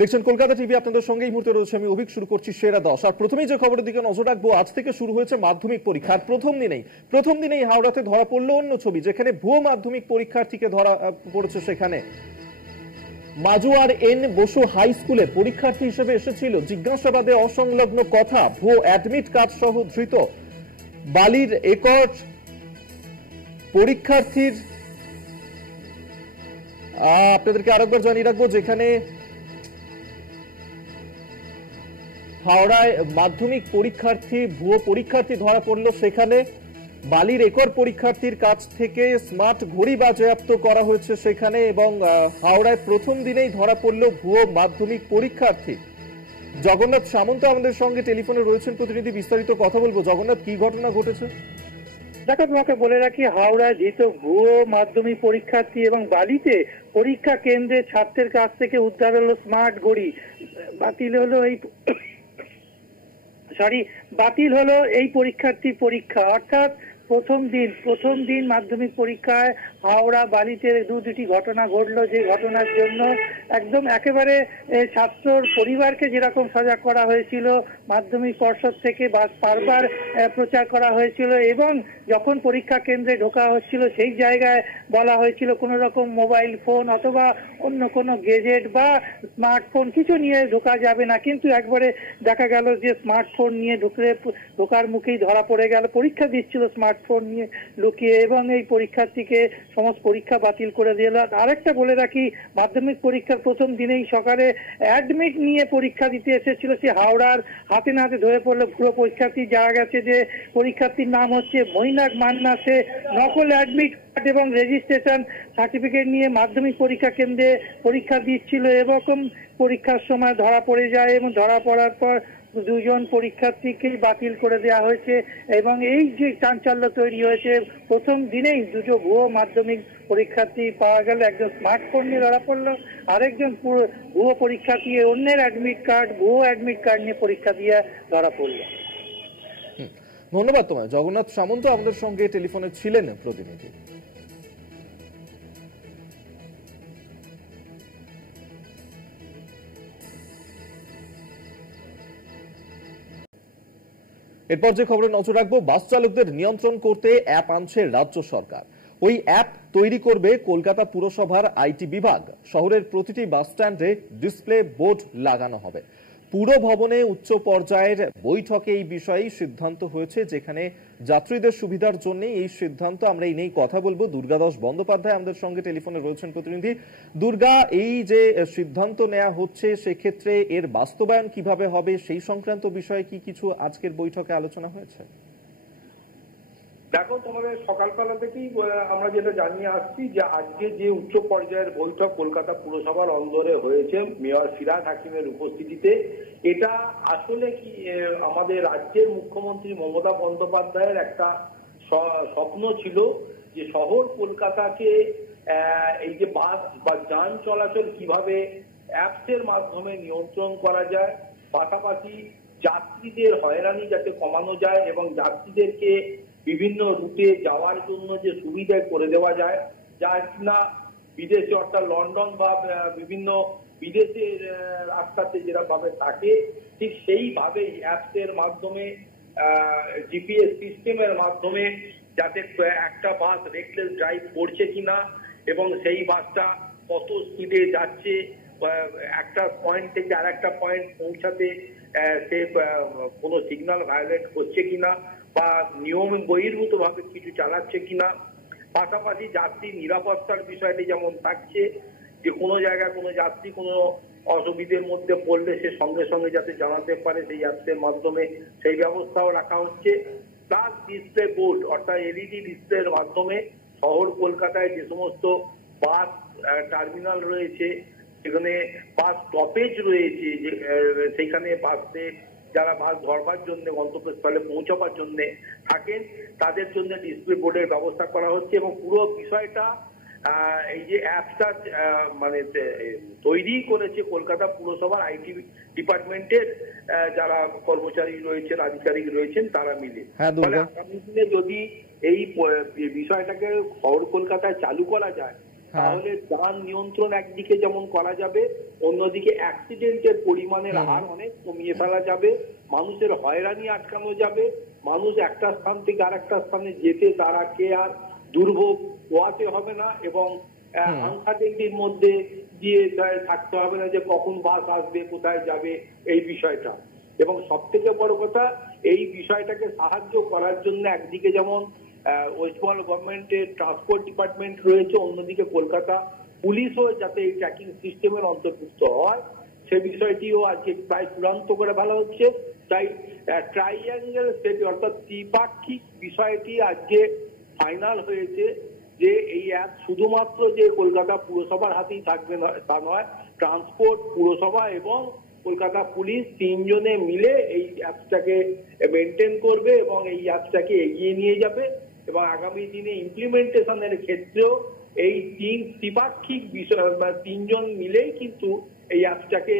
দেখছেন কলকাতা টিভি, আপনাদের সঙ্গে এই মুহূর্তে রয়েছে আমি অভিক। শুরু করছি সেরা 10। আর প্রথমেই যে খবরের দিকে নজর রাখবো, আজ থেকে শুরু হয়েছে মাধ্যমিক পরীক্ষার প্রথম দিনেই হাওড়াতে ধরা পড়লো অন্য ছবি, যেখানে ভুয়ো মাধ্যমিক পরীক্ষার্থীকে ধরা পড়েছে। সেখানে মাজুয়ার এন বসু হাই স্কুলে পরীক্ষার্থী হিসেবে এসেছিল, জিজ্ঞাসাবাদে অসংলগ্ন কথা, ভুয়ো অ্যাডমিট কার্ড সহ ধৃত। বালির একর পরীক্ষার্থীর আপনাদেরকে আরেকবার জানিয়ে রাখবো, যেখানে হাওড়ায় মাধ্যমিক পরীক্ষার্থী ভুয়ো পরীক্ষার্থী ধরা পড়লো। সেখানে বালির একর পরীক্ষার্থীর কাছ থেকে স্মার্ট ঘড়ি বাজেয়াপ্ত করা হয়েছে সেখানে, এবং হাওড়ায় প্রথম দিনেই ধরা পড়লো ভুয়ো মাধ্যমিক পরীক্ষার্থী। জগন্নাথ সামন্ত আমাদের সঙ্গে টেলিফোনে রয়েছেন প্রতিনিধি, বিস্তারিত কথা বলবো। জগন্নাথ, কি ঘটনা ঘটেছে? দেখো, তোমাকে বলে রাখি, হাওড়ায় ধৃত ভুয়ো মাধ্যমিক পরীক্ষার্থী এবং বালিতে পরীক্ষা কেন্দ্রে ছাত্রের কাছ থেকে উদ্ধার হলো স্মার্ট ঘড়ি। বাতিল হলো এই পরীক্ষার্থীর পরীক্ষা, অর্থাৎ প্রথম দিন মাধ্যমিক পরীক্ষায় হাওড়া বালিতে দুটি ঘটনা ঘটলো, যে ঘটনার জন্য একদম একেবারে ছাত্রর পরিবারকে যেরকম সজাগ করা হয়েছিল, মাধ্যমিক পর্ষদ থেকে বারবার প্রচার করা হয়েছিল, এবং যখন পরীক্ষা কেন্দ্রে ঢোকা হচ্ছিল সেই জায়গায় বলা হয়েছিল কোনো রকম মোবাইল ফোন অথবা অন্য কোনো গেজেট বা স্মার্টফোন কিছু নিয়ে ঢোকা যাবে না। কিন্তু একবারে দেখা গেল যে স্মার্টফোন নিয়ে ঢোকার মুখেই ধরা পড়ে গেল। পরীক্ষা দিচ্ছিল স্মার্টফোন নিয়ে লুকিয়ে, এবং এই পরীক্ষার্থীকে সমস্ত পরীক্ষা বাতিল করে দিল। আরেকটা বলে রাখি, মাধ্যমিক পরীক্ষার প্রথম দিনেই সকালে অ্যাডমিট নিয়ে পরীক্ষা দিতে এসেছিল সে হাওড়ার, হাতে নাতে ধরে পড়লো ভুয়ো পরীক্ষার্থী। জানা গেছে যে পরীক্ষার্থীর নাম হচ্ছে মৈনাক মান্না। সে নকল অ্যাডমিট কার্ড এবং রেজিস্ট্রেশন সার্টিফিকেট নিয়ে মাধ্যমিক পরীক্ষা কেন্দ্রে পরীক্ষা দিচ্ছিল, এরকম পরীক্ষার সময় ধরা পড়ে যায়, এবং ধরা পড়ার পর দুজন পরীক্ষার্থীকেই বাতিল করে দেওয়া হয়েছে। এবং এই যে চাঞ্চল্য তৈরি হয়েছে, প্রথম দিনেই দুটো ভুয়ো মাধ্যমিক পরীক্ষার্থী পাওয়া গেল। একজন স্মার্টফোন নিয়ে ধরা পড়লো, আরেকজন ভুয়ো পরীক্ষার্থী অন্যের ভুয়ো অ্যাডমিট কার্ড নিয়ে পরীক্ষা দিয়ে ধরা পড়লো। ধন্যবাদ তোমায় জগন্নাথ সামন্ত, আমাদের সঙ্গে টেলিফোনে ছিলেন প্রতিনিধি। এরপর যে খবরে নজর রাখবো, বাস চালকদের নিয়ন্ত্রণ করতে অ্যাপ আনছে রাজ্য সরকার। ওই অ্যাপ তৈরি করবে কলকাতা পুরসভার আইটি বিভাগ। শহরের প্রতিটি বাস স্ট্যান্ডে ডিসপ্লে বোর্ড লাগানো হবে। পুর ভবনে উচ্চ পর্যায়ের বৈঠকে এই বিষয়ে সিদ্ধান্ত হয়েছে, যেখানে যাত্রীদের সুবিধার জন্য এই সিদ্ধান্ত। আমরা এই নিয়ে কথা বলবো। দুর্গাদাস বন্দ্যোপাধ্যায় আমাদের সঙ্গে টেলিফোনে রয়েছেন প্রতিনিধি। দুর্গা, এই যে সিদ্ধান্ত নেওয়া হচ্ছে, সেক্ষেত্রে এর বাস্তবায়ন কিভাবে হবে সেই সংক্রান্ত বিষয়ে কি কিছু আজকের বৈঠকে আলোচনা হয়েছে? দেখো, তোমাদের সকালবেলা থেকেই আমরা যেটা জানিয়ে আসছি যে আজকে যে উচ্চ পর্যায়ের বৈঠক কলকাতা পুরসভার অন্দরে হয়েছে মেয়র ফিরহাদ হাকিমের উপস্থিতিতে, এটা আসলে কি আমাদের রাজ্যের মুখ্যমন্ত্রী মমতা বন্দ্যোপাধ্যায়ের একটা স্বপ্ন ছিল যে শহর কলকাতাকে এই যে বাস বা যান চলাচল কিভাবে অ্যাপসের মাধ্যমে নিয়ন্ত্রণ করা যায়, পাশাপাশি যাত্রীদের হয়রানি যাতে কমানো যায় এবং যাত্রীদেরকে বিভিন্ন রুটে যাওয়ার জন্য যে সুবিধা করে দেওয়া যায়, যা কিনা বিদেশে অর্থাৎ লন্ডন বা বিভিন্ন বিদেশের রাস্তাতে যেভাবে থাকে, ঠিক সেইভাবেই অ্যাপসের মাধ্যমে জিপিএস সিস্টেমের মাধ্যমে যাতে একটা বাস রেকলেস ড্রাইভ করছে কিনা এবং সেই বাসটা কত স্পিডে যাচ্ছে, একটা পয়েন্ট থেকে আর একটা পয়েন্ট পৌঁছাতে সে কোনো সিগন্যাল ভায়োলেট করছে কিনা বা নিয়ম বহির্ভূত ভাবে কিছু চালাচ্ছে কিনা, পাশাপাশি যাত্রী নিরাপত্তার বিষয়টি যেমন থাকছে যে কোনো জায়গায় কোনো যাত্রী কোনো অসুবিধের মধ্যে পড়লে সে সঙ্গে সঙ্গে যাতে জানাতে পারে সেই অ্যাপসের মাধ্যমে, সেই ব্যবস্থাও রাখা হচ্ছে। প্লাস ডিসপ্লে বোর্ড অর্থাৎ এলইডি ডিসপ্লের মাধ্যমে শহর কলকাতায় যে সমস্ত বাস টার্মিনাল রয়েছে, সেখানে বাস স্টপেজ রয়েছে, সেখানে বাসে যারা বাস ধরবার জন্য গন্তব্যস্থলে পৌঁছাবার জন্য থাকেন তাদের জন্য ডিসপ্লে বোর্ডের ব্যবস্থা করা হচ্ছে। এবং পুরো বিষয়টা এই যে অ্যাপটা মানে তৈরি করেছে কলকাতা পুরসভার আইটি ডিপার্টমেন্টের যারা কর্মচারী রয়েছেন, আধিকারিক রয়েছেন, তারা মিলে। ফলে আগামী দিনে যদি এই বিষয়টাকে শহর কলকাতায় চালু করা যায়, তাহলে যান নিয়ন্ত্রণ একদিকে যেমন করা যাবে, অন্যদিকে অ্যাক্সিডেন্টের পরিমাণের হার অনেক কমিয়ে ফেলা যাবে, মানুষের হয়রানি আটকানো যাবে, মানুষ একটা স্থান থেকে আরেকটা স্থানে যেতে তারাকে আর দুর্ভোগ পোহাতে হবে না, এবং আনসার্টেনটির মধ্যে দিয়ে থাকতে হবে না যে কখন বাস আসবে, কোথায় যাবে এই বিষয়টা। এবং সব থেকে বড় কথা, এই বিষয়টাকে সাহায্য করার জন্য একদিকে যেমন ওয়েস্ট বেঙ্গল গভর্নমেন্টের ট্রান্সপোর্ট ডিপার্টমেন্ট রয়েছে, অন্যদিকে কলকাতা পুলিশও যাতে এই ট্র্যাকিং সিস্টেমের অন্তর্ভুক্ত হয় সে বিষয়টিও আজকে প্রায় চূড়ান্ত করে ফেলা হচ্ছে। তাই ট্রাইঅ্যাঙ্গেল সেট অর্থাৎ ত্রিপাক্ষিক বিষয়টি আজকে ফাইনাল হয়েছে যে এই অ্যাপ শুধুমাত্র যে কলকাতা পুরসভার হাতেই থাকবে না তা নয়, ট্রান্সপোর্ট, পুরসভা এবং কলকাতা পুলিশ তিনজনে মিলে এই অ্যাপসটাকে মেনটেন করবে এবং এই অ্যাপসটাকে এগিয়ে নিয়ে যাবে, এবং আগামী দিনে ইমপ্লিমেন্টেশনের ক্ষেত্রেও এই ত্রিপাক্ষিক বিষয় বা তিনজন মিলেই কিন্তু এই অ্যাপসটাকে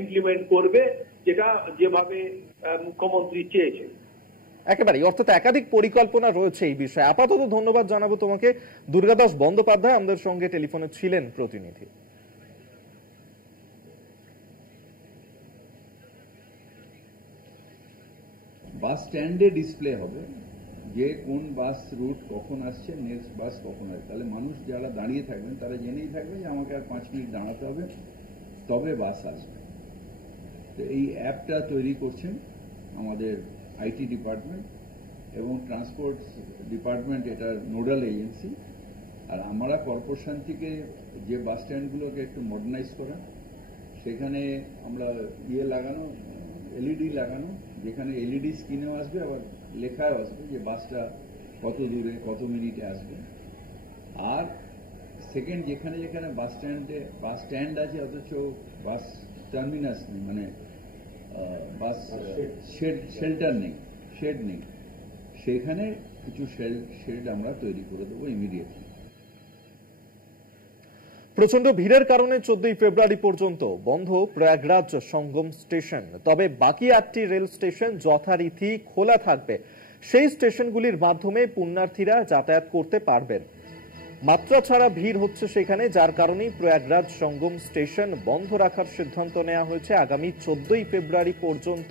ইমপ্লিমেন্ট করবে, যেটা যেভাবে মুখ্যমন্ত্রী চেয়েছেন। একেবারেই, অর্থাৎ একাধিক পরিকল্পনা রয়েছে এই বিষয়ে। আপাতত ধন্যবাদ জানাবো তোমাকে। দুর্গাদাস বন্দ্যোপাধ্যায় আমাদের সঙ্গে টেলিফোনে ছিলেন প্রতিনিধি। বাস স্ট্যান্ডে ডিসপ্লে হবে যে কোন বাস রুট কখন আসছে, নেক্সট বাস কখন আসছে, তাহলে মানুষ যারা দাঁড়িয়ে থাকবেন তারা জেনেই থাকবে যে আমাকে আর 5 মিনিট দাঁড়াতে হবে তবে বাস আসবে। তো এই অ্যাপটা তৈরি করছেন আমাদের আইটি ডিপার্টমেন্ট এবং ট্রান্সপোর্ট ডিপার্টমেন্ট, এটা নোডাল এজেন্সি। আর আমরা কর্পোরেশন থেকে যে বাস স্ট্যান্ডগুলোকে একটু মডার্নাইজ করা, সেখানে আমরা লাগানো, এলইডি লাগানো, যেখানে এলইডি স্ক্রিনেও আসবে আবার লেখাও আসবে যে বাসটা কত দূরে কত মিনিটে আসবে। আর সেকেন্ড, যেখানে যেখানে বাস স্ট্যান্ড আছে অথচ বাস টার্মিনাস নেই, মানে বাস শেল্টার নেই, শেড নেই, সেখানে কিছু শেড আমরা তৈরি করে দেবো ইমিডিয়েটলি। প্রচন্ড ভিড়ের কারণে 14 ফেব্রুয়ারি পর্যন্ত বন্ধ প্রয়াগরাজ সঙ্গম স্টেশন। তবে বাকি 8টি রেল স্টেশন যথারীতি খোলা থাকবে। সেই স্টেশনগুলির মাধ্যমে পুণ্যার্থীরা যাতায়াত করতে পারবেন। মাত্রা ছাড়া ভিড় হচ্ছে সেখানে, যার কারণেই প্রয়াগরাজ সঙ্গম স্টেশন বন্ধ রাখার সিদ্ধান্ত নেওয়া হয়েছে। আগামী 14 ফেব্রুয়ারি পর্যন্ত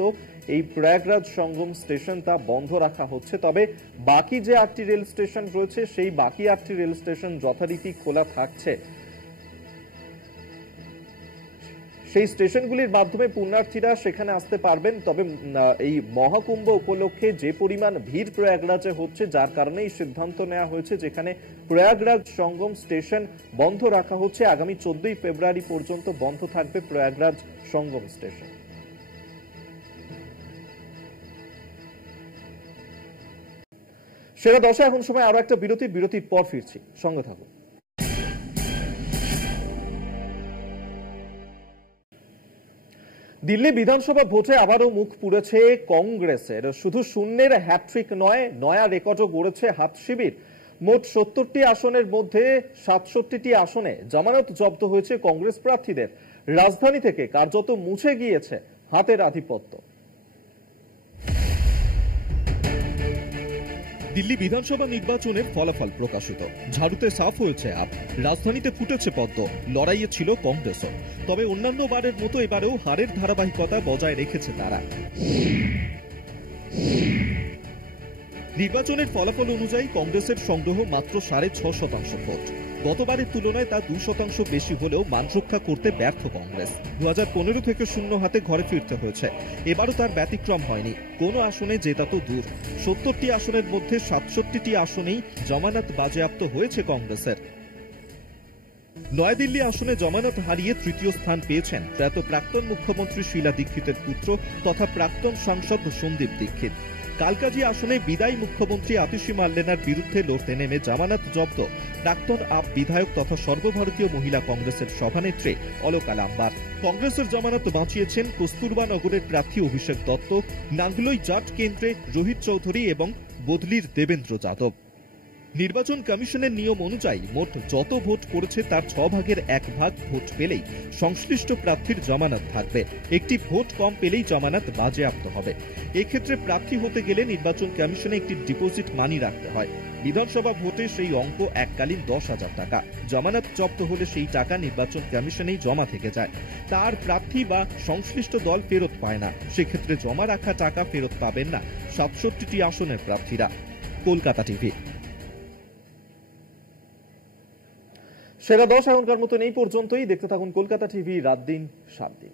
এই প্রয়াগরাজ সঙ্গম স্টেশন তা বন্ধ রাখা হচ্ছে। তবে বাকি যে 8টি রেল স্টেশন রয়েছে সেই বাকি 8টি রেল স্টেশন যথারীতি খোলা থাকছে। সেই স্টেশনগুলির মাধ্যমে পুণ্যার্থীরা সেখানে আসতে পারবেন। তবে এই মহাকুম্ভ উপলক্ষে যে পরিমাণ ভিড় প্রয়াগরাজে হচ্ছে, যার কারণে এই সিদ্ধান্ত নেওয়া হয়েছে যেখানে প্রয়াগরাজ সঙ্গম স্টেশন বন্ধ রাখা হচ্ছে। আগামী 14 ফেব্রুয়ারি পর্যন্ত বন্ধ থাকবে প্রয়াগরাজ সঙ্গম স্টেশন। সেরা দশা এখন সময় আরো একটা বিরতির পর ফিরছি, সঙ্গে থাকুন। দিল্লি বিধানসভা ভোটে আবারও মুখ পুড়েছে কংগ্রেসের। শুধু শূন্যের হ্যাট্রিক নয়, নয়া রেকর্ডও গড়েছে হাত শিবির। মোট 70টি আসনের মধ্যে 67টি আসনে জামানত জব্দ হয়েছে কংগ্রেস প্রার্থীদের। রাজধানী থেকে কার্যত মুছে গিয়েছে হাতের আধিপত্য। দিল্লি বিধানসভা নির্বাচনের ফলাফল প্রকাশিত। ঝাড়ুতে সাফ হয়েছে আপ, রাজধানীতে ফুটেছে পদ্ম। লড়াইয়ে ছিল কংগ্রেসও, তবে অন্যান্য বারের মতো এবারেও হারের ধারাবাহিকতা বজায় রেখেছে তারা। নির্বাচনের ফলাফল অনুযায়ী কংগ্রেসের সংগ্রহ মাত্র 6.5% ভোট। গতবারের তুলনায় তা 2% বেশি হলেও মান রক্ষা করতে ব্যর্থ কংগ্রেস। 2015 থেকে শূন্য হাতে ঘরে ফিরতে হয়েছে। এবারও তার ব্যতিক্রম হয়নি। কোনো আসনে জেতা তো দূর, 70টি আসনের মধ্যে 67টি আসনেই জামানত বাজেয়াপ্ত হয়েছে কংগ্রেসের। নয়াদিল্লি আসনে জামানত হারিয়ে তৃতীয় স্থান পেয়েছেন প্রয়াত প্রাক্তন মুখ্যমন্ত্রী শীলা দীক্ষিতের পুত্র তথা প্রাক্তন সাংসদ সন্দীপ দীক্ষিত। কালকাজি আসনে বিদায়ী মুখ্যমন্ত্রী আতিশী মার্লেনার বিরুদ্ধে লড়তে নেমে জামানত জব্দ প্রাক্তন আপ বিধায়ক তথা সর্বভারতীয় মহিলা কংগ্রেসের সভানেত্রী অলকা লাম্বার। কংগ্রেসের জামানত বাঁচিয়েছেন কস্তুরবা নগরের প্রার্থী অভিষেক দত্ত, নাঙ্গলই জাট কেন্দ্রে রোহিত চৌধুরী এবং বদলির দেবেন্দ্র যাদব। নির্বাচন কমিশনের নিয়ম অনুযায়ী মোট যত ভোট পড়েছে তার 6 ভাগের 1 ভাগ ভোট পেলেই সংশ্লিষ্ট প্রার্থীর জমানত থাকবে। একটি ভোট কম পেলেই জমানত বাজেয়াপ্ত হবে। এক্ষেত্রে প্রার্থী হতে গেলে নির্বাচন কমিশনে একটি ডিপোজিট মানি রাখতে হয়। বিধানসভা ভোটে সেই অঙ্ক এককালীন 10,000 টাকা। জমানত জব্দ হলে সেই টাকা নির্বাচন কমিশনেই জমা থেকে যায়। তার প্রার্থী বা সংশ্লিষ্ট দল ফেরত পায় না। সেক্ষেত্রে জমা রাখা টাকা ফেরত পাবেন না 67টি আসনের প্রার্থীরা। কলকাতা টিভি। সেরা 10 এখনকার মতন এই পর্যন্তই। দেখতে থাকুন কলকাতা টিভি, রাত দিন 7 দিন।